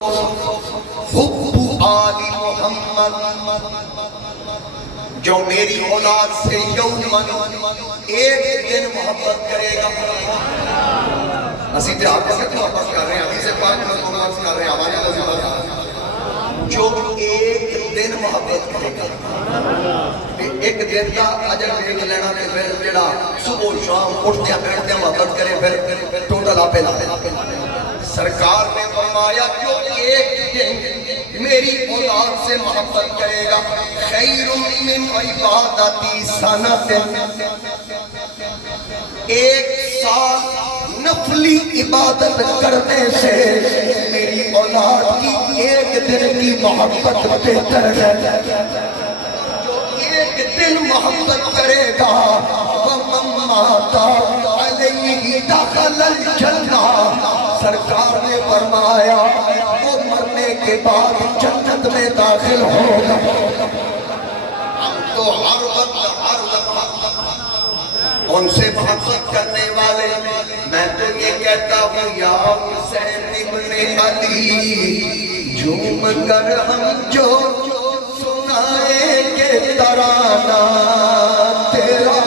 حب آل محمد جو میری اولاد سے یومن ایک دن محبت کرے گا. نصیب آپ سے محبت کر رہے ہیں, ابھی سے پاک محبت کر رہے ہیں, ہمارے نصیب کر رہے ہیں جو ایک دن محبت کرے گا. ایک دن کا اجر دیکھ لینا کہ پھر جڑا صبح شام اٹھتے ہیں بیٹھتے ہیں محبت کرے پھر ٹوٹل آپ لا سرکار نے فرمایا جو ایک دن میری اولاد سے محبت کرے گا خیر من عبادتی سنت, ایک سال نفلی عبادت کرنے سے میری اولاد کی ایک دن کی محبت بہتر ہے. جو ایک دن محبت کرے گا وَمَن مَاتَ عَلَيْهِ دَخَلَ الْجَنَّةَ, سرکار نے فرمایا وہ مرنے کے بعد جنت میں داخل ہوگا. ہم تو ہر وقت ان سے محبت کرنے والے, میں تو یہ کہتا ہوں یا حسین ابن علی جھوم کر ہم جو سنائیں گے ترانہ تیرا,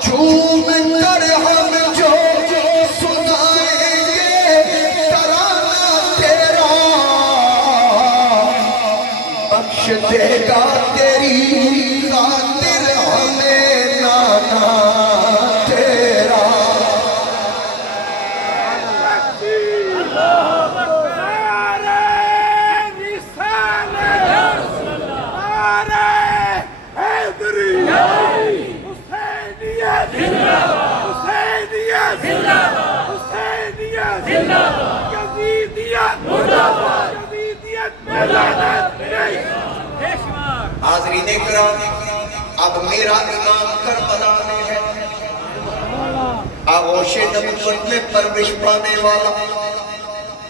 جھوم کر ہم جو سنائیں گے ترانہ تیرا, بخش دے گا تیری خاطر ہمیں نانا تیرا. حاضرین اکرام, اب میرا امام کربلا میں ہے, آغوش نبوت میں پرورش پانے والا,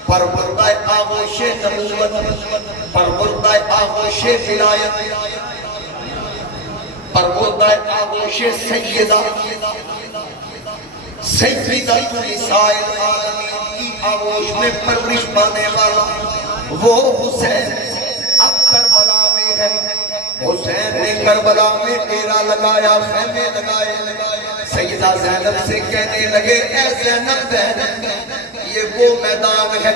پروردہ آغوش نبوت, پروردہ آغوش ولایت, پروردہ آغوش سیدہ نساء العالمین کی آغوش میں پرورش پانے والا وہ حسین اب کربلا میں ہے. حسین نے کربلا میں ڈیرا لگایا, خیمے لگائے, سیدہ زینب سے کہنے لگے اے زینب یہ وہ میدان ہے.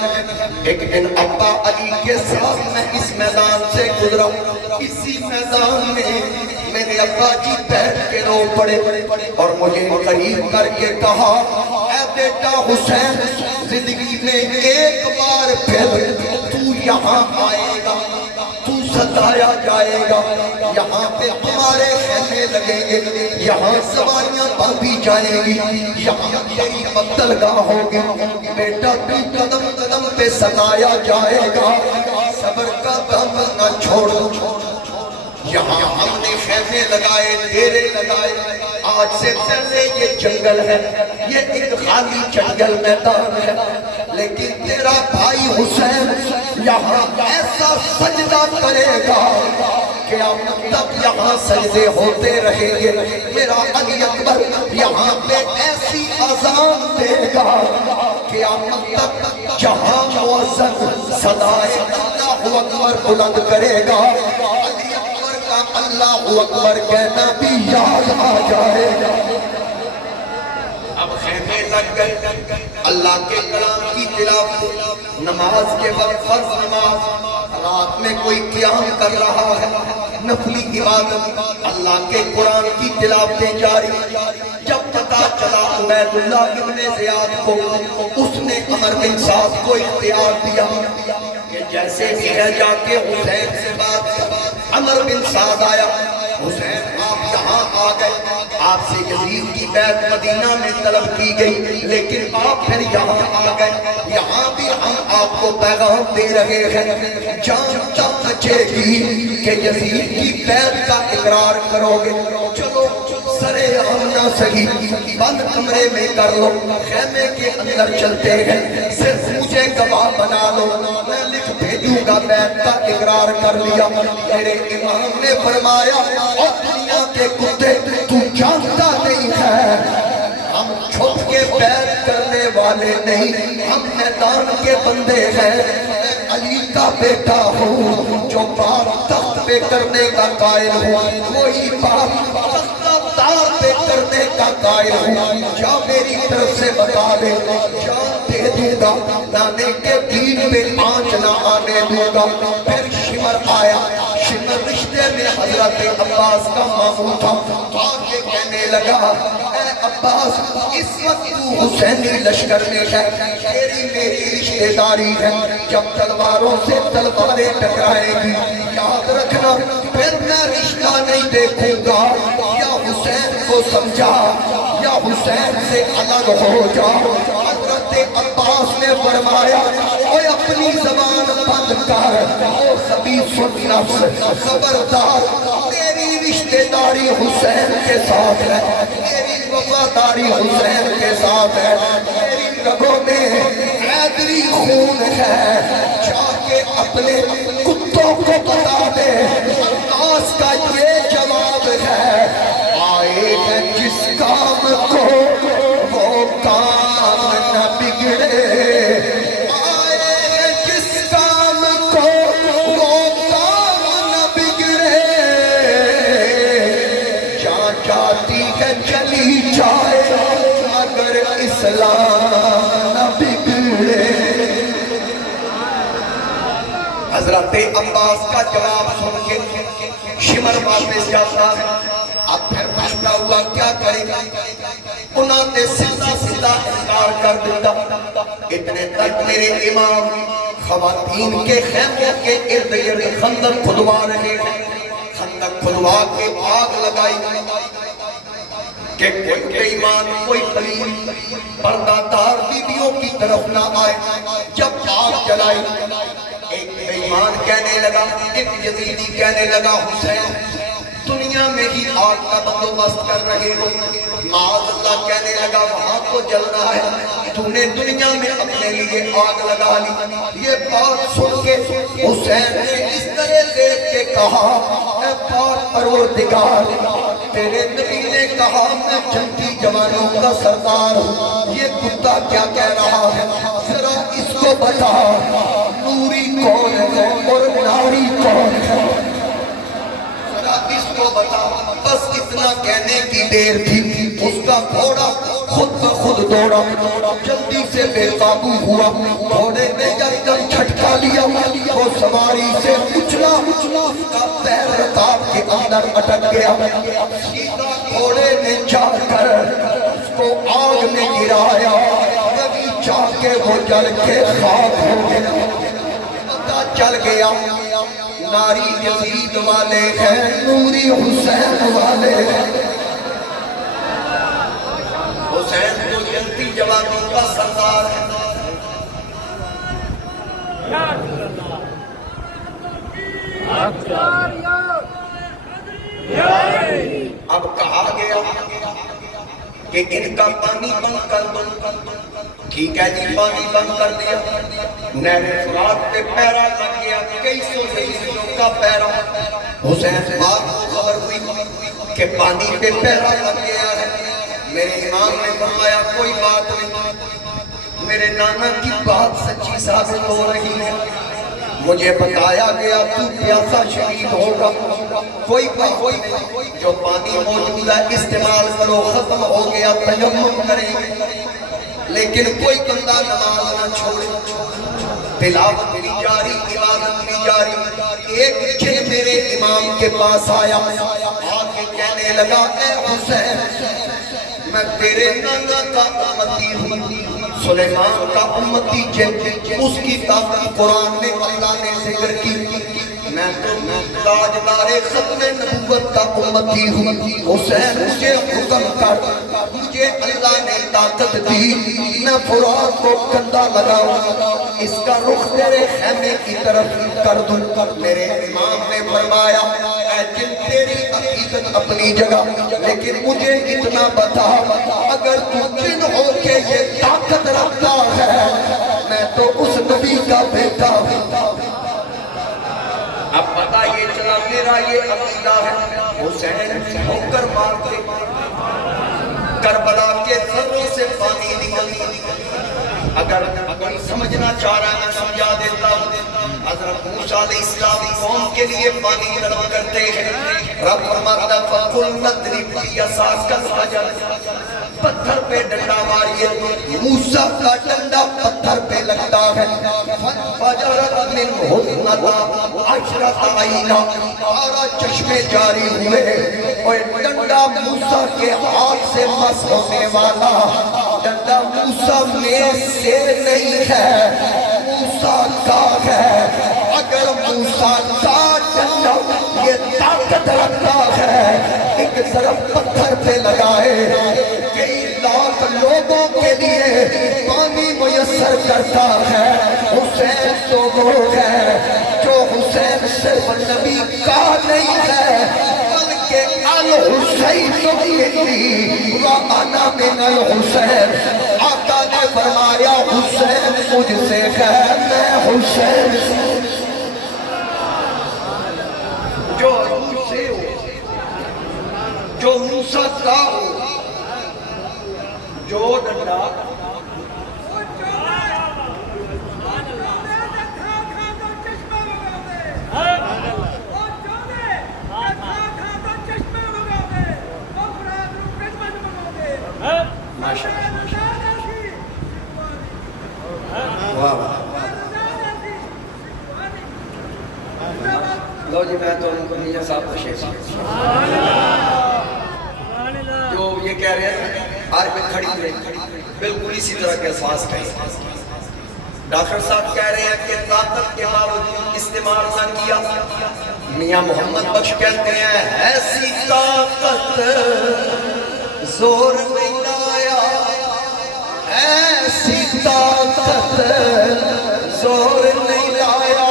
ایک دن ابا علی کے ساتھ میں اس میدان سے گزرا, اسی میدان میں میرے ابا جی بیٹھ کے رو پڑے اور مجھے قریب کر کے کہا اے بیٹا حسین زندگی میں ایک بار پھر تو یہاں آئے گا, تو ستایا جائے گا, یہاں پہ تمہارے خیمے لگیں گے, یہاں سواریاں باندھی جائیں گی, یہاں تیری مقتلگاہ ہوگی, بیٹا تو قدم قدم پہ ستایا جائے گا, صبر کا دم نہ چھوڑو. یہاں ہم نے خیمے لگائے, ڈیرے لگائے, آج سے پہلے یہ جنگل ہے, یہ ایک خالی جنگل میدان ہے, لیکن تیرا بھائی حسین یہاں ایسا سجدہ کرے گا کہ اب تک یہاں سجدے ہوتے رہیں گے. میرا علی اکبر یہاں پہ ایسی اذان دے گا کہ اب تک جہاں مؤذن صدائے اللہ اکبر بلند کرے گا, علی اکبر کا اللہ اکبر کہنا بھی یاد آ جائے گا. اب خیمے لگ گئے, اللہ کے کلام کی تلاوت, نماز کے وقت فرض نماز, رات میں کوئی قیام کر رہا ہے, نفلی عبادت, اللہ کے قرآن کی تلاوتیں جاری. جب پتا چلا عبید اللہ ابن زیاد کو, اس نے عمر بن سعد کو اختیار دیا کہ جیسے بھی ہے جا کے حسین سے بات کر. عمر بن سعد آیا, حسین آپ یہاں آ گئے, آپ سے یزید کی بیعت مدینہ میں طلب کی گئی, لیکن آپ پھر یہاں آ گئے, یہاں بھی ہم آپ کو پیغام دے رہے ہیں جان تب بچے گی کہ یزید کی بیعت کا اقرار کرو گے. چلو سرے آمنہ صحیح بند کمرے میں کر لو, خیمے کے اندر چلتے ہیں, صرف مجھے گواہ بنا لو, میں لکھ بھیجوں گا بیعت کا اقرار کر لیا. میرے امام نے فرمایا اور دنیا کے کتے تو جانتا نہیں ہے, ہم چھپ کے بیعت کرنے والے نہیں، ہم میدان کے بندے ہیں۔ میں علی کا بیٹا ہوں جو باپ تخت پہ کرنے کا قائل ہوں، وہی باپ تخت دار پہ کرنے کا قائل ہوں۔ جا میری طرف سے بتا دے، جان دے دوں گا، نانے کے دین پہ آنچ نہ آنے دوں گا۔ پھر شمر آیا، شمر رشتے میں حضرت عباس کا ماموں تھا، آگے کہنے لگا اے عباس اس وقت تو حسینی لشکر میں ہے، تیری میری رشتے داری ہے، جب تلواروں سے تلواریں ٹکرائے گی یاد رکھنا پھر میں رشتہ نہیں دیکھوں گا، یا حسین کو سمجھا یا حسین سے الگ ہو جا۔ حضرت عباس نے فرمایا اوے اپنی زبان بند کر، او خبیث النفس، خبردار تیری رشتہ داری حسین کے ساتھ ہے، میری وفاداری حسین کے ساتھ ہے، میری رگوں میں حیدری خون ہے۔ جا کے اپنے کتوں کو بتا دے عباس کا یہ جواب ہے، آئے ہیں جس کام کو وہ کام نہ بگڑے، آئے ہیں جس کام کو وہ کام نہ بگڑے، جہاں جاتی ہے چلی جائے اگر اسلام نہ بگڑے۔ حضرت عباس کا جواب سن کے شمر واپس جاتا ہے، اب پھر پچھتا ہوا کیا کرے گا، انہوں نے سیدھا سیدھا انکار کر دیتا۔ اتنے تک میرے امام خواتین کے خیموں کے ارد گرد خندق کھدوا رہے ہیں، خندق کھدوا کے آگ لگائی کہ کوئی بے ایمان کوئی پلیت پردہ دار بیویوں کی طرف نہ آئے۔ جب آگ جلائی ایک بے ایمان کہنے لگا، ایک یزیدی کہنے لگا حسین دنیا میں ہی آگ کا بندوبست کر رہے ہو، معاذ اللہ کہنے لگا وہاں تو جل رہا ہے، تو نے دنیا میں اپنے لیے آگ لگا لی۔ یہ بات سن کے حسین نے اس طرح دیکھ کے کہا اے پاک پروردگار، تیرے نبی نے کہا میں جنتی جوانوں کا سردار ہوں، یہ کتا کیا کہہ رہا ہے، ذرا اس کو بتا نوری کون ہے اور ناری کون ہے، ذرا اس کو بتا۔ بس اتنا کہنے کی دیر تھی، اس کا گھوڑا خود بخود دوڑا، جلدی سے بے قابو ہوا، گھوڑے نے یکدم جھٹکا لیا، وہ سواری سے اچھلا، اس کا پیر رکاب کے اندر اٹک گیا، سیدھا گھوڑے نے جا کر اس کو آگ میں گرایا، کبھی جا کے وہ جل کے خاک ہو گیا۔ پتہ چل گیا ناری یزید والے ہیں، نوری حسین والے ہیں، حسین تو جنتی جوانوں کا سردار ہے۔ اب کہا گیا کہ ان کا پانی بند کر دو، ٹھیک ہے جی پانی بند کر دیا، نہر فرات پہ پیرا لگ گیا، کئی سو یزیدیوں کا پیرا۔ حسین بات کو خبر ہوئی کہ پانی پہ پیرا لگ گیا ہے، میرے امام نے فرمایا کوئی بات نہیں، میرے نانا کی بات سچی ثابت ہو رہی ہے، مجھے بتایا گیا تو پیاسا شہید ہوگا، کوئی جو پانی موجود ہے استعمال کرو، ختم ہو گیا تیمم کریں گے، لیکن کوئی بندہ نماز نہ چھوڑے، تلاوت بھی جاری، عبادت بھی جاری۔ ایک جن میرے امام کے پاس آیا، آگے کہنے لگا اے حسین میں تیرے نانا کا امتی ہوں، سلیمان کا امتی جن، اس کی طاقت قرآن میں اللہ نے ذکر کی، میں تو تاجدار ختم نبوت کا امتی ہوں، حسین مجھے حکم کر، مجھے اللہ نے طاقت دی، میں فرات کو کندھا لگاؤں، اس کا رخ تیرے خیمے کی طرف کر دوں۔ میرے امام نے فرمایا اے جن تیری عقیدت اپنی جگہ، لیکن مجھے اتنا بتا اگر تو جن ہو کے یہ طاقت رکھتا ہے میں تو اس نبی کا بیٹا ہوں۔ اب پتہ یہ چلا میرا یہ عقیدہ ہے، حسین ٹھوکر مار کے کربلا کے ذروں سے پانی نکل اگر کوئی سمجھنا چاہ رہا ہے میں سمجھا دیتا ہوں. حضرت موسیٰ علیہ السلام قوم کے لیے پانی طلب کرتے ہیں. رب فرماتا ہے فَقُلْ نَضْرِبْ بِعَصَاكَ الْحَجَرَ, پتھر پہ ڈنڈا ماریے. موسیٰ کا ڈنڈا پتھر پہ لگتا ہے. فَجَرَتْ مِنْهُ اثْنَتَا عَشْرَةَ عَيْنًا, 12 چشمے جاری ہوئے. اور ڈنڈا موسیٰ کے ہاتھ سے مس ہونے والا ڈنڈا موسیٰ میں سے نہیں ہے, موسیٰ کا ہے. اگر موسیٰ کا ڈنڈا یہ طاقت رکھتا ہے ایک طرف پتھر پہ لگائے, کئی لاکھ لوگوں کے لیے پانی میسر کرتا ہے. حسین تو وہ ہے جو حسین صرف نبی کا نہیں ہے بلکہ الحسین منی وانا من الحسین. آقا نے فرمایا حسین مجھ سے ہے, میں حسین جو روح سے ہو, جو موسیٰ کا ہو, جو ڈنڈا لو جی میں تو ان کو میاں صاحب کو شیخ جو یہ کہہ رہے ہیں آج میں کھڑی ہوئے بالکل اسی طرح کے الفاظ کہیں. ڈاکٹر صاحب کہہ رہے ہیں کہ طاقت کے باوجود استعمال نہ کیا. میاں محمد بخش کہتے ہیں ایسی طاقت زور نہیں لایا, ایسی طاقت زور نہیں لایا,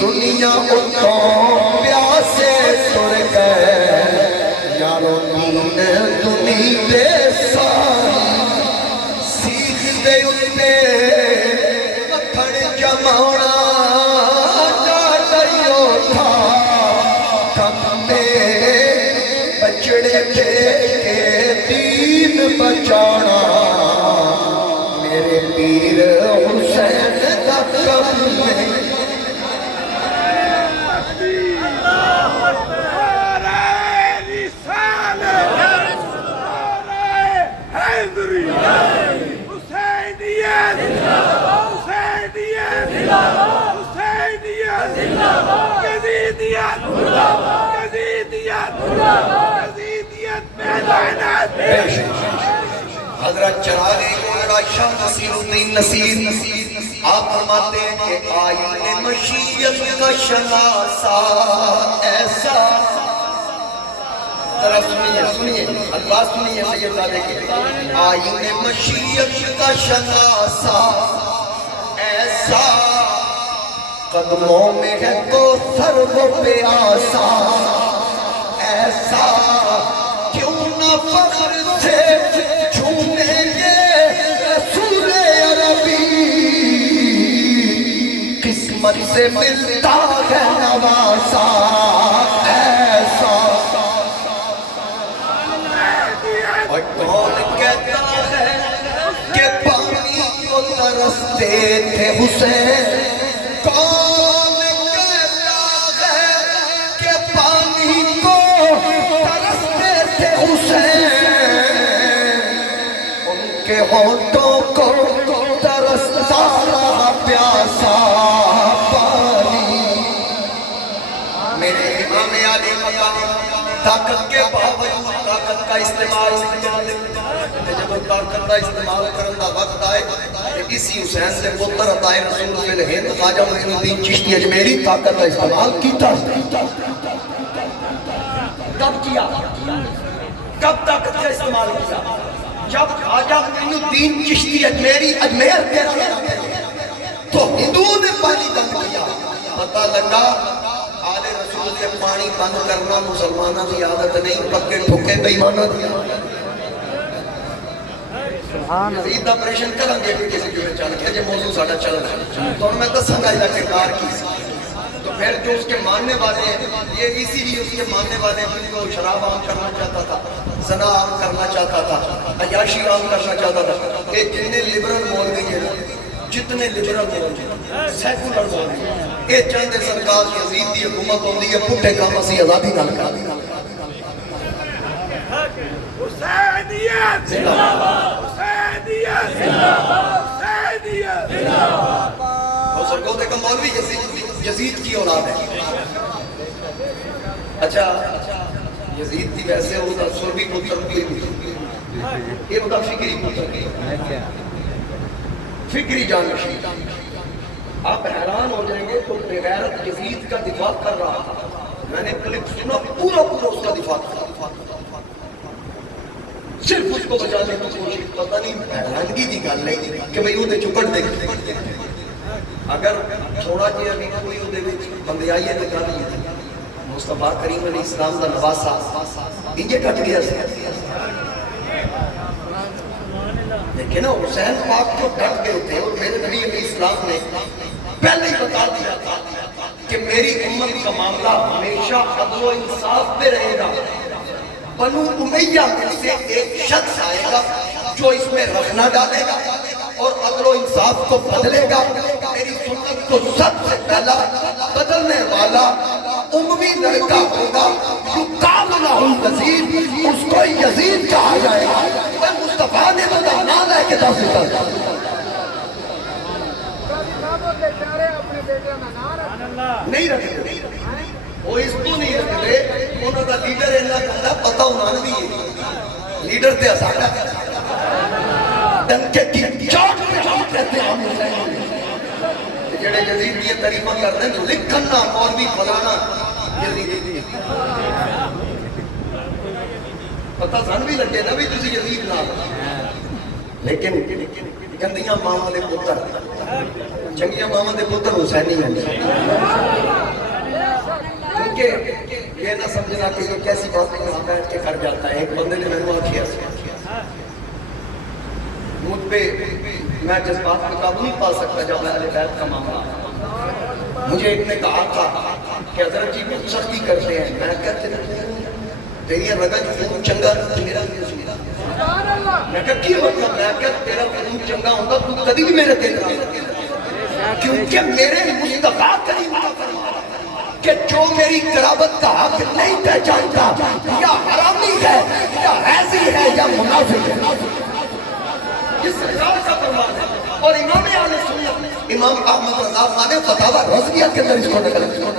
دنیا اتوں پیاسے تر گئے یارو نین دنی دے سائی. سیکھ دے اتے مکھڑ جمانا ڈالائیو تھا, کم میں بچڑے دے کے دین بچانا. میرے پیر حسین دا کم میں حضرت چراغ گولڑا شاہ نصیر الدین نصیر آپ فرماتے ہیں کہ آئین مشیت کا شناسا ایسا. ذرا سنیے الفاظ سنیے سید زادے کے. آئین مشیت کا شناسا ایسا, قدموں میں ہے کوثر وہ پیاسا ایسا. کیوں نہ فخر سے چھومیں گے رسول عربی, قسمت سے ملتا ہے نواسا ایسا. اور کون کہتا ہے کہ پانی کو ترستے تھے حسین, کون کہتا ہے کہ پانی کو ترستے تھے حسین, ان کے ہونٹوں کو ترستا رہا پیاسا پانی. میرے امام علی مقام طاقت کے باوجود طاقت کا استعمال نہیں کرتے. جب طاقت کا استعمال کرنا وقت آئے اسی حسین سے پتر عطائے رسول فی الہند خواجہ معین الدین چشتی اجمیری طاقت کا استعمال کیتا. کب کیا, کب طاقت کا استعمال کیا؟ جب خواجہ معین الدین چشتی اجمیری اجمیر کے رہے تو ہندوؤں نے پانی بند کیا. پتہ لگا آل رسول کے پانی بند کرنا مسلمانہ کی عادت نہیں, پکے ٹھوکے بے ایمانہ دی. یزید آپریشن کریں گے بھی کسی کی چل کے جو موضوع ساڑھا چل رہا ہے تو میں دسنگا جا کے کار کی سی. تو پھر جو اس کے ماننے والے ہیں یہ اسی لیے اس کے ماننے والے ہیں کیونکہ وہ شراب عام کرنا چاہتا تھا، زنا عام کرنا چاہتا تھا، عیاشی عام کرنا چاہتا تھا. کہ جتنے لبرل مولوی ہیں جتنے لبرل مولوی سیکولر مولوی یہ چاہتے سرکار یزید دی حکومت ہوندی ہے پٹھے کام اسی آزادی نال کر. حسینیت زندہ باد، حسینیت زندہ باد، حسینیت زندہ باد. وہ سرکار کا مولوی یزید کی اولاد ہے. اچھا یزید کی ویسے وہ دا سربی پتر یہ وہ دا فکری پتر فکری جانشین. آپ حیران ہو جائیں گے تو بغیرت یزید کا دفاع کر رہا تھا. میں نے کلپ سنا پورا اس کا دفاع کر رہا تھا صرف اس کو بچانے کی کوشش. پتہ نہیں حیرانگی دی گل نہیں کہ بھئی وہ دے چپٹ دے اگر تھوڑا جی ابھی کوئی وہ دے بندیائی ہے تو گل نہیں. مصطفیٰ کریم علیہ السلام کا نواسا انجے کٹ گیا سے لیکن حسین پاک کو ڈٹ گئے تھے. اور میرے نبی علیہ السلام نے پہلے ہی بتا دیا تھا کہ میری امت کا معاملہ ہمیشہ عدل و انصاف پہ رہے گا. بنو امیہ میں سے ایک شخص آئے گا جو اس میں رکھنا ڈالے گا اور عدل و انصاف کو بدلے گا. میری سنت کو سب سے پہلا بدلنے والا اموی لڑکا ہوگا یقال لہ یزید، اس کو یزید کہا جائے گا. مصطفیٰ نے تو نہ لے کے دس دیتا نہیں رکھتے. وہ اس کو نہیں رکھتے. انہوں کا لیڈر انہا کہتا پتہ انہوں بھی ہے لیڈر تے اساڑا ڈنکے کی چوٹ میں ہم کہتے ہیں ہم جڑے یزید یہ تعریفہ کرتے ہیں لکھنا اور بھی فلانا یزید پتہ سن بھی لگے نا بھی تسی یزید نہ. لیکن گندیاں ماما دے پتر چنگیاں ماما دے پتر حسینی ہیں. کیونکہ یہ نہ سمجھنا کہ یہ کیسی بات ہے کہ بیٹھ کے کر جاتا ہے. ایک بندے نے میں نے کیا مجھ پہ میں جذبات پہ قابو نہیں پا سکتا جب میں اہل بیت کا معاملہ. مجھے ایک نے کہا تھا کہ حضرت جی بہت سختی کرتے ہیں. میں کہتے ہیں تیری رگج خون چنگا میرا بھی رسول. میں کہا کی مطلب؟ میں کہا تیرا خون چنگا ہوگا تو کبھی بھی میرے دل رہا کیونکہ میرے مصطفیٰ کریم کا فرمان کہ جو میری قرابت کا حق نہیں پہچانتا یا حرامی ہے یا عیزی ہے یا منافق ہے. یہ سرکار کا فرمان ہے. اور امام اہل سنت امام احمد رضا خان نے فتاوی رضویہ کے اندر اس کو نقل کیا.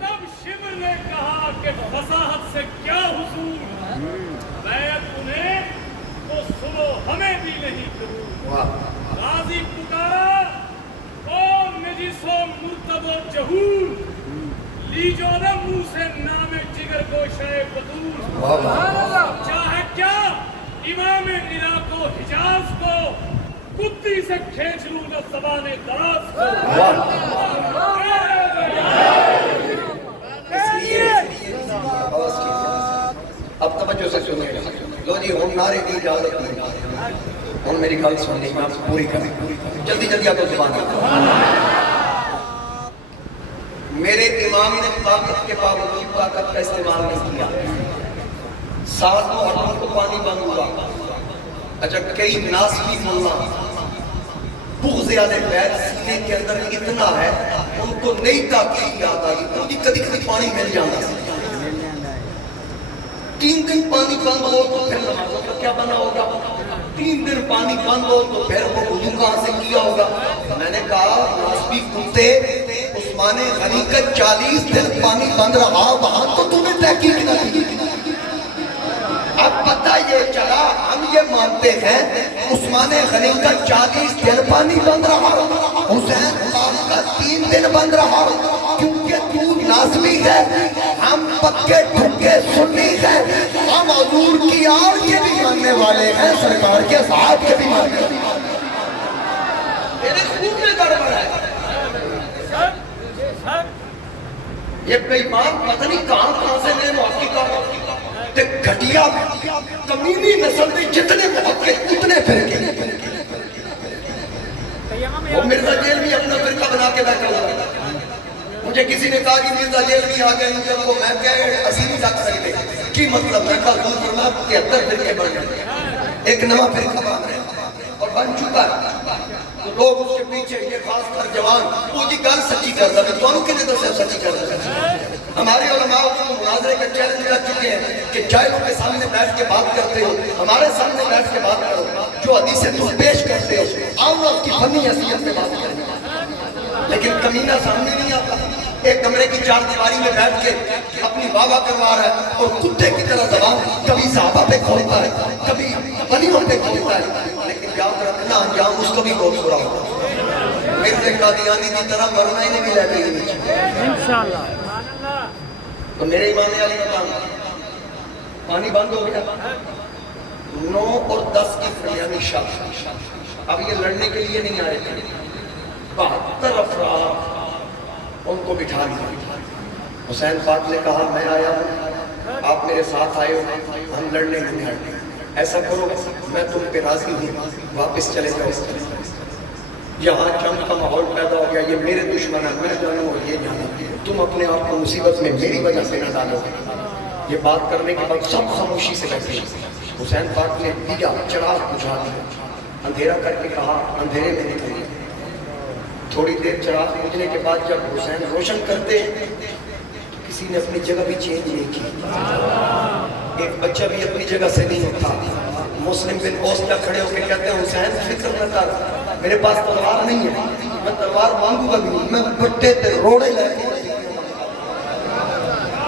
تب شبر نے کہا کہ فصاحت سے کیا حصول، بیعت انہیں تو سنو ہمیں بھی نہیں کرو. غازی پکارا قوم نجس و مرتد و جہول، لیجو نہ منہ سے نام جگر گوشہ بطول. چاہے کیا امام عراق و حجاز کو کتی سے کھینچ لوں گا زبان دراز کو. اب توجہ سے سنیں گا. لو جی ہم نعرے کی اجازت نہیں. ہم میری گل سننی میں آپ پوری کریں. جلدی جلدی آپ زبان میرے امام نے طاقت کے باوجود طاقت کا استعمال نہیں کیا. ساتھ کو ہٹوں کو پانی بند ہوا. اچھا کئی ناسبی ملا بغض اہل بیت سینے کے اندر اتنا ہے ان کو نئی تاکید یاد آئی. ان کی کدی کدی پانی مل جانا. 3 دن پانی بند ہو تو پھر نمازوں کا کیا بنا ہوگا؟ 3 دن پانی بند ہو تو پھر وہ وضو کہاں سے کیا ہوگا؟ میں نے کہا ناسبی کتے عثمان غنی کا 40 دن پانی بند رہا وہاں تو تمہیں تحقیق نہ کی. اب پتہ یہ چلا ہم یہ مانتے ہیں عثمان غنی کا 40 دن پانی بند رہا، حسین خان کا 3 دن بند رہا کیونکہ تو نازمی ہے. ہم پکے ٹھکے سنی ہیں. ہم حضور کی آل کے بھی ماننے والے ہیں، سرکار کے صحاب کے بھی ماننے والے ہیں. میرے خون میں گڑبڑ ہے. یہ بے ایمان پتہ نہیں کہاں سے نئے محقق تے گھٹیا کمینی نسل میں جتنے محقق اتنے فرقے. وہ مرزا جیلوی اپنا فرقہ بنا کے بیٹھا ہوا. مجھے کسی نے کہا کہ مرزا جیلوی آ گئے مجھے کو میں کہے اسی نہیں رکھ سکتے کی مطلب میں کہا دور فرما 73 فرقے بن گئے. ایک نوا فرقہ بن رہے اور بن چکا ہے. تو لوگ اس کے پیچھے یہ خاص کر جوان وہ جی گل سچی کر دے دونوں کے لیے تو سچی کر دے. ہمارے علماء کو مناظرے کا چیلنج کر چکے ہیں کہ جاہلوں کے سامنے بیٹھ کے بات کرتے ہو ہمارے سامنے بیٹھ کے بات کرو. جو حدیثیں تم پیش کرتے ہو آؤ نہ اس کی فنی حیثیت میں بات کریں. لیکن کمینہ سامنے نہیں آتا. ایک کمرے کی چار دیواری میں بیٹھ کے اپنی واہ واہ کروا رہا ہے اور کتے کی طرح زبان کبھی صحابہ پہ کھولتا ہے کبھی ولیوں پہ کھولتا ہے. لیکن یاد رکھنا انجام اس کو بھی بہت برا ہوگا. مرزا قادیانی کی طرح مرنا ہی نہیں لے گئی انشاءاللہ. تو میرے امام علی کا پانی بند ہو گیا. 9 اور 10 کی درمیانی شب. اب یہ لڑنے کے لیے نہیں آئے تھے. 72 افراد ان کو بٹھا لیا. حسین پاک نے کہا میں آیا ہوں آپ میرے ساتھ آئے ہو ہم لڑنے نہیں آئے. ایسا کرو میں تم پہ راضی ہوں واپس چلے جاؤ. یہاں جنگ کا ماحول پیدا ہو گیا. یہ میرے دشمن ہیں میں جانوں اور یہ جانا. تم اپنے آپ کو مصیبت میں میری وجہ سے نہ ڈالو. یہ بات کرنے کے بعد سب خاموشی سے بیٹھے. حسین پاک نے دیا چراغ بجھا دیا اندھیرا کر کے کہا اندھیرے میں نکلے. تھوڑی دیر چراغ بجھنے کے بعد جب حسین روشن کرتے تو کسی نے اپنی جگہ بھی چینج نہیں کی. ایک بچہ بھی اپنی جگہ سے نہیں اٹھا. مسلم بن اوسطا کھڑے ہو کے کہتے ہیں حسین فکر نہ کر میرے پاس تلوار نہیں ہے میں تلوار مانگوں گا بھی نہیں میں بٹے تے روڑے لے کے.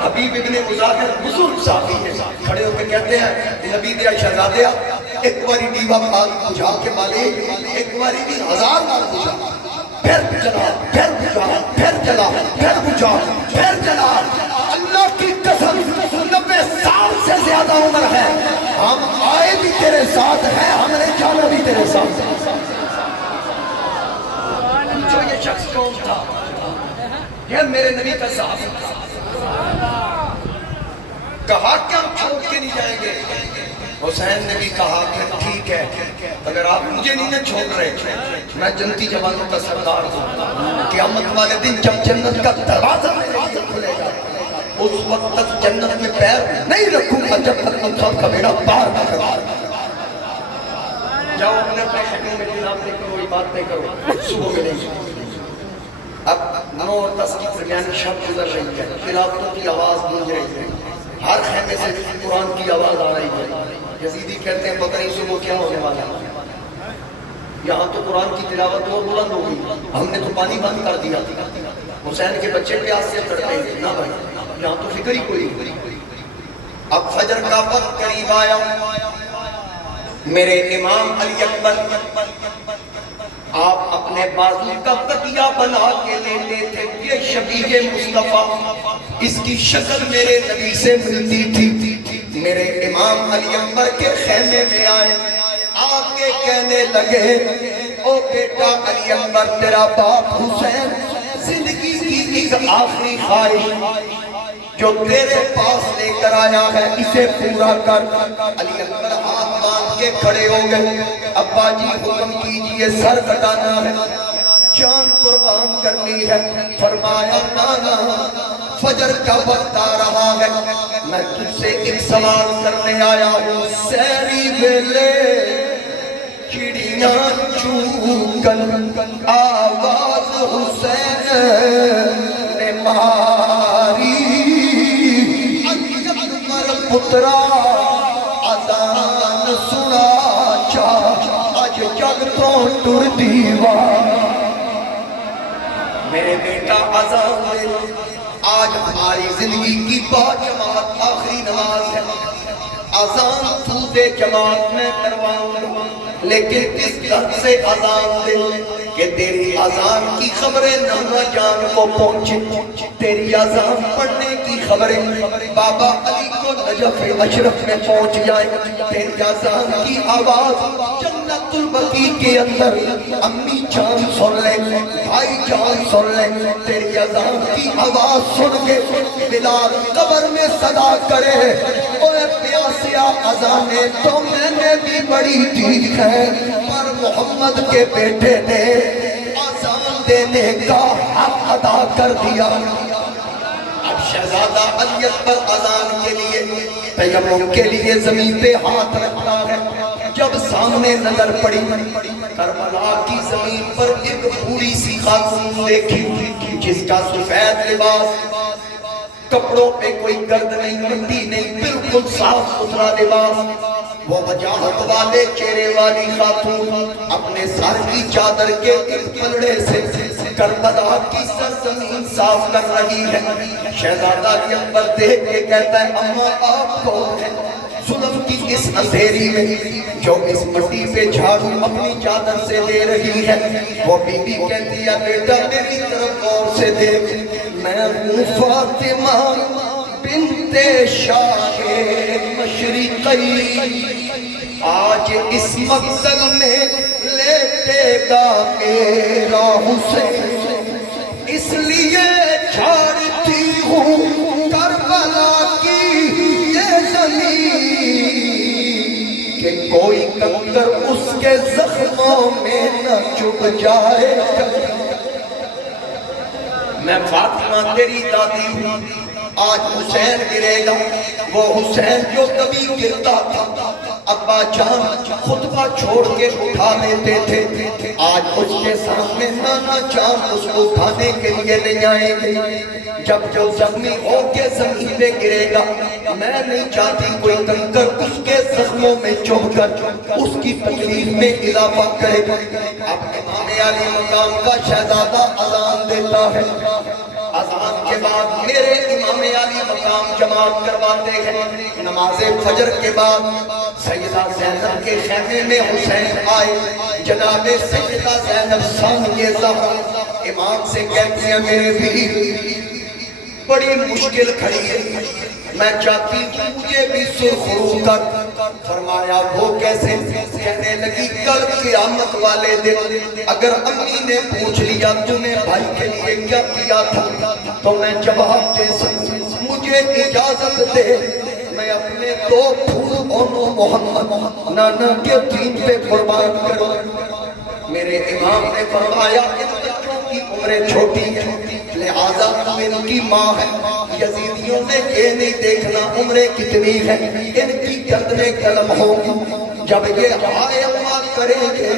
حبیب ابن مظاہر بزرگ صحابی ہیں کھڑے ہو کے کہتے ہیں نبی دیا شہزادیا ایک باری دیوا پاک بجھا کے مالک ایک باری بھی 1000 بار بجھا پھر چلا پھر بجھا پھر چلا پھر بجھا پھر چلا. اللہ کی قسم 90 سال سے زیادہ عمر ہے ہم آئے بھی تیرے ساتھ ہیں ہم نے جانا بھی تیرے ساتھ. جو یہ شخص کون تھا یہ میرے نبی کا صحابی تھا. کہا کہ ہم چھوڑ کے نہیں جائیں گے. حسین نے بھی کہا کہ ٹھیک ہے اگر آپ مجھے نہیں نہ چھوڑ رہے میں جنتی جوانوں کا سردار ہوں. قیامت والے دن جب جنت کا دروازہ میرے لیے کھلے گا اس وقت تک جنت میں پیر نہیں رکھوں گا جب تک انسان کا بیڑا پار نہ کرا. جاؤ اپنے اپنے شکل میں تلاوتیں کرو عبادتیں کرو صبح ملیں گے. اب 9 اور 10 کی درمیانی شب گزر رہی ہے. تلاوتوں کی آواز گونج رہی ہے. ہر خیمے سے قرآن کی آواز آ رہی ہے. یزیدی کہتے ہیں پتہ نہیں صبح کیا ہونے والا ہے. یہاں تو قرآن کی تلاوت اور بلند ہو گئی ہم نے تو پانی بند کر دیا. حسین کے بچے پیاس سے تڑپیں گے نہ بھائی یہاں تو فکر ہی کوئی. اب فجر کا وقت قریب آیا. میرے امام علی اکبر آپ اپنے بازو کا تکیہ بنا کے لیتے تھے. یہ شبیہ مصطفیٰ اس کی شکل میرے نبی سے ملتی تھی. میرے امام علی اکبر کے خیمے میں آئے آ کے کہنے لگے او بیٹا علی اکبر تیرا باپ حسین زندگی کی ایک آخری خواہش جو تیرے پاس لے کر آیا ہے اسے پورا کر. علی اکبر ہاتھ باندھ کے کھڑے ہو گئے. ابا جی حکم کیجئے سر کٹانا ہے جان قربان کرنی ہے. فرمایا نانا فجر کا وقت آ رہا ہے میں تجھ سے ایک سوال کرنے آیا ہوں. سیری ویلے چڑیاں چوکن آواز حسین نے ماری پترا اذان سنا چاہ اج جگ تو ٹر دیوار. میرے بیٹا اذان دے آج ہماری زندگی کی با جماعت آخری نماز ہے. اذان تو دے جماعت میں کرواؤں لیکن کس گھر سے اذان دے کہ تیری اذان کی خبریں نانا جان کو پہنچے. تیری اذان پڑھنے کی خبریں بابا علی کو نجف اشرف میں پہنچ جائیں. تیری اذان کی آواز جنت البقیع کے اندر امی جان سن لے، بھائی جان سن لے، تیری اذان کی آواز سن کے بلال قبر میں صدا کرے، اوے پیاسیا اذانیں تو میں نے بھی بڑی دی ہے، پر محمد کے بیٹے نے اذان دینے کا حق ادا کر دیا۔ اب شہزادہ علی اکبر اذان کے لیے تیمم کے لیے زمین پہ ہاتھ رکھتا ہے، جب سامنے نظر پڑی کربلا کی زمین پر ایک بوڑھی سی خاتون دیکھی جس کا سفید لباس، کپڑوں پہ کوئی گرد نہیں، مٹی نہیں، بالکل صاف ستھرا لباس، وہ وجاہت والے چہرے والی خاتون اپنے سر کی چادر کے ایک پلڑے سے کربلا کی سرزمین صاف کر رہی ہے۔ شہزادہ علی اکبر دیکھ کے کہتا ہے اماں آپ کون ہیں؟ ظلم کی اس اندھیری میں جو اس مٹی پہ جھاڑو اپنی چادر سے دے رہی ہے، وہ بی بی کہتی ہے بیٹا میری طرف غور سے دیکھ، میں ہوں فاطمہ بنت شاہ مشرقی، آج اس مقتل میں لیٹے گا میرا حسین، اس لیے چھاڑتی ہوں کربلا کی یہ زمین کہ کوئی کنکر اس کے زخموں میں نہ چبھ جائے۔ میں فاطمہ تیری دادی ہوں، آج حسین گرے گا، وہ حسین جو کبھی گرتا تھا ابا جان خطبہ چھوڑ کے اٹھا لیتے تھے، آج اس کے سامنے نانا جان اس کو اٹھانے کے لیے لے آئیں گے۔ جب جو زخمی ہو کے زمین پہ گرے گا، میں نہیں چاہتی کوئی کنکر اس کے زخموں میں چبھ کر اس کی تکلیف میں اضافہ کرے۔ اب امام علی مقام کا شہزادہ اذان دیتا ہے، اذان کے بعد میرے امام علی مقام جماعت کرواتے ہیں۔ نماز فجر کے بعد سیدہ زینب کے خیمے میں حسین آئے، جناب سیدہ زینب ثانیہ زہرا امام سے کہتی ہیں میرے بھی بڑی مشکل کھڑی ہے، میں چاہتی ہوں مجھے بھی سرخرو کر۔ فرمایا وہ کیسے؟ کہنے لگی کل قیامت والے دن اگر امی نے پوچھ لیا تمہیں بھائی کے لیے کیا کیا تھا تو میں جواب دے سکوں، مجھے اجازت دے میں اپنے دو پھول اونو محمد نانا کے دین پہ قربان کروں۔ میرے امام نے فرمایا ان بچوں کی عمریں چھوٹی ہے، لہذا تو ان کی ماں ہے، یزیدیوں نے یہ نہیں دیکھنا عمریں کتنی ہیں، ان کی گردنیں قلم ہوگی، جب یہ ہائے اماں کریں گے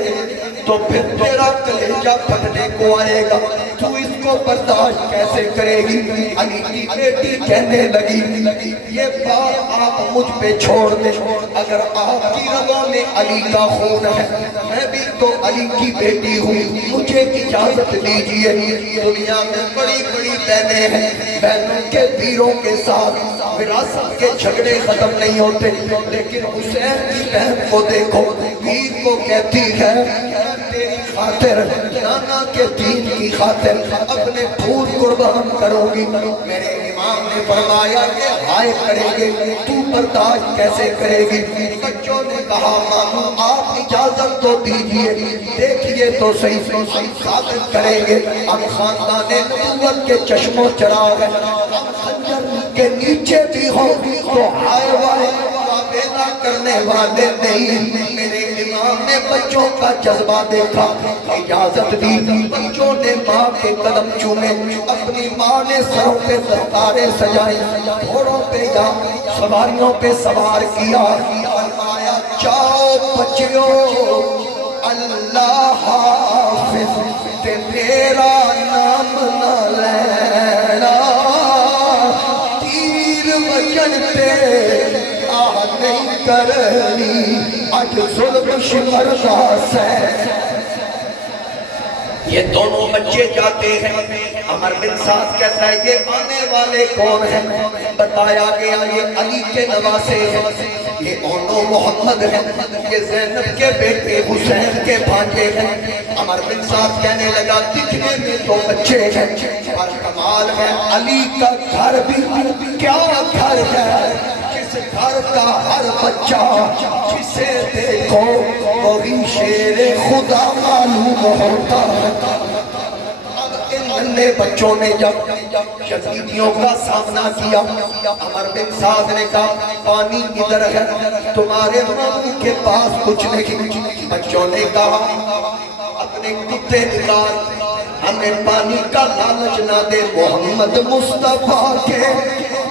تو پھر تیرا کلیجہ پھٹنے کو آئے گا، تو اس کو برداشت کیسے کرے گی؟ علی کی بیٹی کہنے لگی یہ بات آپ مجھ پہ چھوڑ دیں، اگر آپ کی رگوں میں علی کا خون ہے میں بھی تو علی کی بیٹی ہوں، مجھے اجازت دیجئے۔ دنیا میں بڑی بڑی بہنیں ہیں، بہنوں کے ویروں کے ساتھ وراثت کے جھگڑے ختم نہیں ہوتے، لیکن حسین کی بہن کو دیکھو، ویر کو کہتی ہے تیری خاطر نانا کے دین کی خاطر اپنے پھول قربان کرو گی۔ میرے امام نے فرمایا کہ ہائے کرے گے تو برداشت کیسے کرے گی؟ بچوں نے کہا ماموں آپ اجازت تو دیجئے، دیکھئے تو صحیح ثابت کریں گے ہم خاندان نبوت کے چشم و چراغ ہیں، ہم خنجر کے نیچے بھی ہوں تو ہائے وائے بیدا کرنے والے نہیں۔ میرے امام نے بچوں کا جذبہ دیکھا، اجازت دی، بچوں نے ماں کے قدم چومے، اپنی ماں نے سروں پہ دستاریں سجائیں، گھوڑوں پہ یا سواریوں پہ سوار کیا، فرمایا جاؤ بچیوں اللہ حافظ تے میرا نام نہ لینا، تیر وجن پہ آہ نہیں کرنی، آج ظلم شمردہ سے۔ یہ دونوں بچے جاتے ہیں، عمر بن سعد کہتا ہے یہ آنے والے کون ہیں؟ بتایا گیا یہ علی کے نواسے ہیں، یہ اونو محمد ہیں، یہ زینب کے بیٹے حسین کے بھانجے ہیں۔ عمر بن سعد کہنے لگا دکھنے میں تو بچے ہیں پر کمال ہے علی کا گھر بھی کیا گھر ہے، جس اس گھر کا ہر بچہ جسے دیکھو وہی شیر خدا معلوم ہوتا ہے۔ ان ننھے بچوں نے جب یزیدیوں کا سامنا کیا، عمر بن سعد نے کہا پانی ادھر ہے، تمہارے ماموں کے پاس کچھ نہیں۔ بچوں نے کہا اپنے کتے نکال، ہمیں پانی کا لالچ نہ دے، محمد مصطفیٰ کے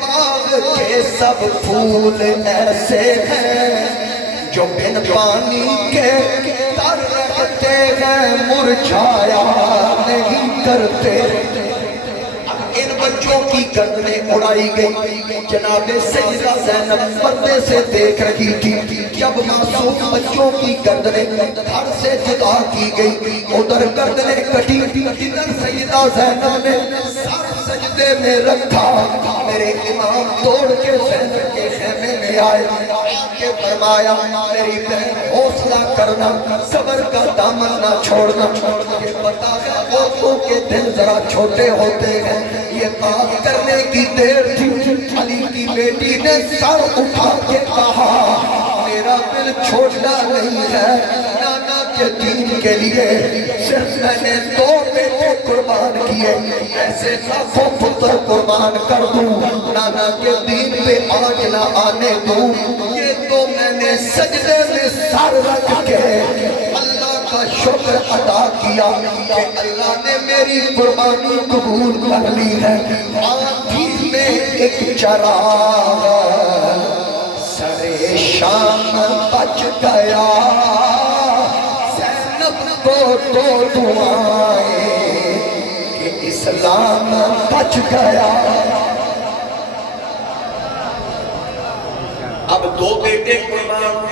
باغ کے سب پھول ایسے ہیں جو بن پانی کے تر رہتے ہیں، مرجھایا نہیں کرتے۔ ان بچوں کی گردنیں اڑائی گئی۔ جناب سیدہ زینب پردے سے دیکھ رہی تھی، جب معصوم بچوں کی گردنیں دھڑ سے جدا کی گئی، ادھر گردنیں کٹی، ادھر سیدہ زینب نے سر سجدے میں رکھا۔ میرے امام توڑ کے زینب کے خیمے میں آئے، کہ فرمایا میری بہن حوصلہ کرنا، صبر کا دامن نہ چھوڑنا، یہ بتا ہے عورتوں کے دل ذرا چھوٹے ہوتے ہیں، یہ بات کرنے کی دیر تھی۔ علی کی بیٹی نے سر اٹھا کے کہا میرا دل چھوٹا نہیں ہے، نانا کے دین کے لیے صرف میں نے 2 بیٹے قربان کیے، ایسے لاکھوں پتر قربان کر دوں، نانا کے دین پہ آج نہ آنے دوں۔ یہ تو میں نے سجدے میں سر رکھ کے اللہ کا شکر ادا کیا کہ اللہ نے میری قربانی قبول کر لی ہے۔ آنکھی میں ایک چراغ سرے شام بچ گیا، زینب کو تو دعائیں کہ اسلام بچ گیا۔ اب 2 بیٹے قربان،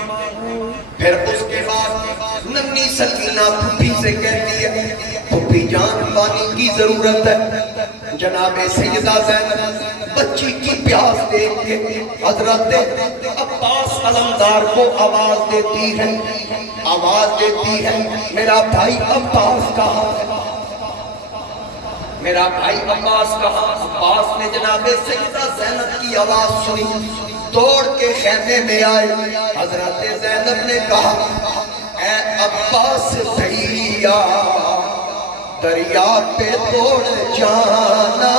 پھر اس کے بعد ننھی سکینہ پھپھی سے کہتی ہے پھپھی جان پانی کی ضرورت ہے۔ جناب سیدہ زینب بچی کی پیاس دیکھ کے حضرت عباس علمدار کو آواز دیتی ہے میرا بھائی عباس کہاں ہے، میرا بھائی عباس کہاں؟ عباس نے جناب سیدہ زینب کی آواز سنی، توڑ کے خیمے میں آئے۔ حضرت زینب نے کہا اے عباس بھیا دریا پہ توڑ جانا،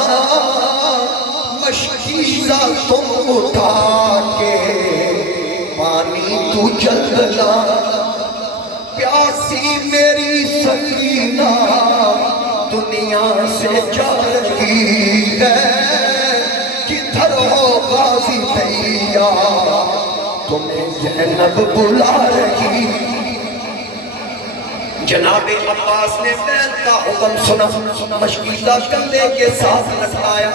مشکیزہ تم اٹھا کے پانی تو جلد لانا، پیاسی میری سکینہ دنیا سے جا رہی ہے، کدھر ہو غازی بھیا تمہیں زینب بلا رہی۔ جناب عباس نے بہن کا حکم سنا، مشکیزہ کندھے کے ساتھ لٹکایا،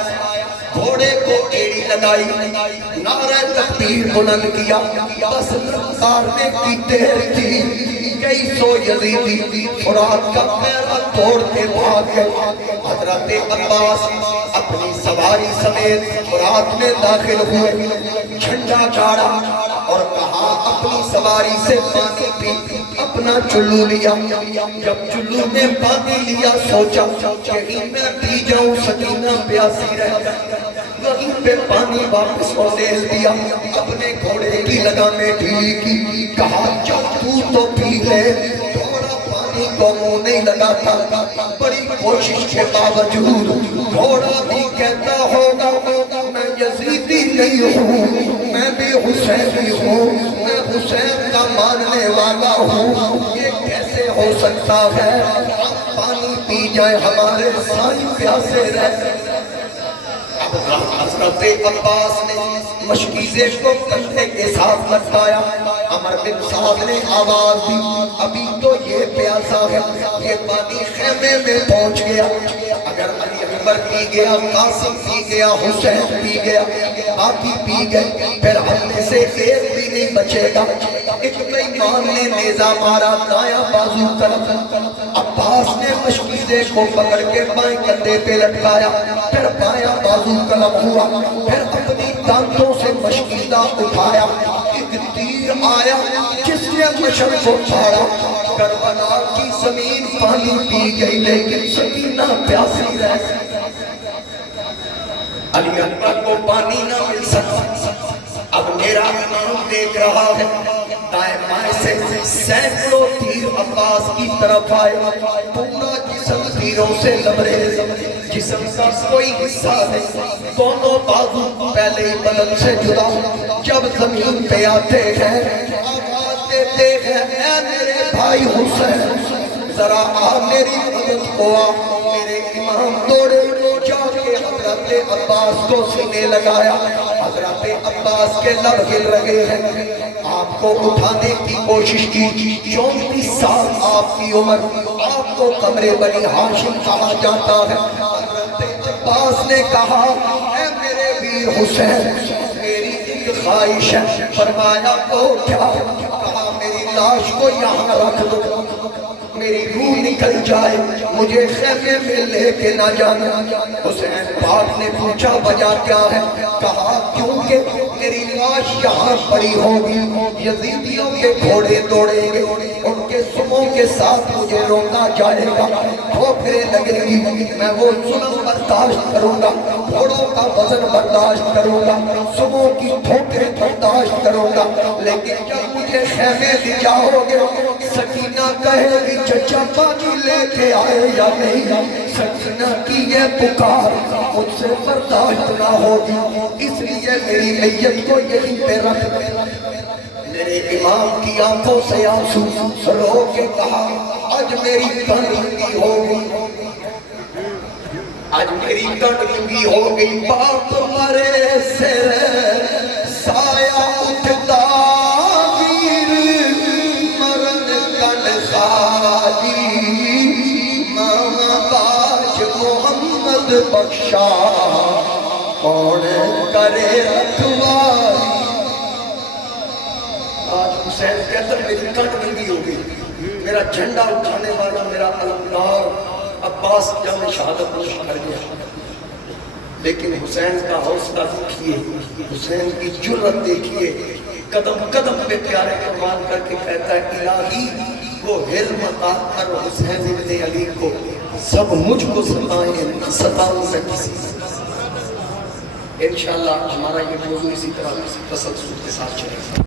گھوڑے کو ایڑی لگائی، نعرہ تکبیر بلند کیا، بس رفتارنے کی دیر تھی، کئی سو یزیدی فرات کا پیرا توڑتے بھاگ گئے۔ حضرت عباس اپنی سواری سمیت فرات میں داخل ہوئے، جھنڈا چاڑا اور کہا اپنی سواری سے پانی پی، اپنا چلو لیا۔ جب چلو میں پانی لیا سوچا کہیں میں پی جاؤں، سکینہ پیاسی رہ جائے، وہیں پہ پانی واپس دے دیا، اپنے گھوڑے کی لگامیں ڈھیلی کی، کہا جب تو پی لے، تھوڑا پانی کو منہ نہیں لگاتا، بڑی کوشش کے باوجود گھوڑا بھی کہتا ہوگا میں یزیدی نہیں ہوں، میں بھی حسینی ہوں، میں حسین کا ماننے والا ہوں، یہ کیسے ہو سکتا ہے؟ ہم پانی پی جائے ہمارے سائیں پیاسے رہ۔ حضرت عباس نے مشکیزے کو کندھے کے ساتھ لٹکایا، عمر بن سعد نے آواز دی ابھی تو یہ پیاسا ہے، یہ پانی خیمے میں پہنچ گیا، اگر علی اکبر پی گیا، قاسم پی گیا، حسین پی گیا، باقی پی گئے، پھر ہم میں سے ایک بھی نہیں بچے گا۔ ایک بیمان نے نیزہ مارا دایاں بازو طرف، عباس نے مشکیزے کو پکڑ کے بائیں کندھے پہ لٹکایا، پھر بایاں بازو قلم ہوا، پھر اپنی دانتوں سے مشکیزہ اٹھایا، ایک تیر آیا جس نے مشر کو پھاڑا، کربلا کی زمین پانی پی گئی لیکن سکینہ پیاسی رہ گئی۔ علی اکبر کو پانی نہ مل سکا، اب میرا امام دیکھ رہا ہے دائیں بائیں سے سینکڑوں تیر عباس کی طرف آئے، پورا جسم تیروں سے لبریز، جسم کا کوئی حصہ نہیں، دونوں بازو پہلے ہی بدن سے جدا، جب زمین پہ آتے ہیں آواز دیتے ہیں اے میرے بھائی حسین ذرا آ میری مدد کو آ۔ میرے امام دوڑے جا کے حضرت عباس کو سینے لگایا، حضرت عباس کے لب ہل رہے ہیں، آپ کو اٹھانے کی کوشش کی، 34 سال آپ کی عمر، آپ کو قمر بنی ہاشم کہا جاتا ہے۔ حضرت عباس نے کہا اے میرے ویر حسین میری ایک خواہش ہے، فرمایا وہ کیا؟ کہا میری لاش کو یہاں رکھ دو، میری روح نکل جائے مجھے خیمے میں لے کے نہ جانا۔ حسین پاک نے پوچھا وجہ کیا ہے؟ کہا کیونکہ میری لاش یہاں پڑی ہوگی، یزیدیوں کے گھوڑے دوڑیں گے، ان کے سموں کے ساتھ مجھے روکا جائے گا، ٹھوکریں لگے گی، میں وہ ظلم برداشت کروں گا، گھوڑوں کا وزن برداشت کروں گا، سموں کی ٹھوکریں برداشت کروں گا، لیکن جب مجھے خیمے لے جاؤ گے سکینہ کہے گی چچا پانی لے کے آئے یا نہیں، سکینہ کی یہ پکار مجھ سے برداشت نہ ہوگی، اس لیے میری میت کو یہیں پہ رکھ دے۔ میرے امام کی آنکھوں سے آنسو رو کے کہا آج میری کنڈی ہوگی، آج میری کنڈی ہوگی، باپ مرے سے سایہ اٹھتا بخشا کون کرے رکھوائی۔ آج حسین کہتا میری کٹ ننگی ہو گئی، میرا جھنڈا اٹھانے والا میرا علمدار عباس جام شہادت نوش کر گیا، لیکن حسین کا حوصلہ دیکھیے، حسین کی جرت دیکھیے، قدم قدم پہ پیارے قربان کر کے کہتا ہے الہی وہ علم عطا کر حسین ابن علی کو، سب مجھ کو ستائیں ستاؤں میں کسی سے۔ انشاءاللہ ہمارا یہ موضوع اسی طرح تسلسل کے ساتھ چلے گا۔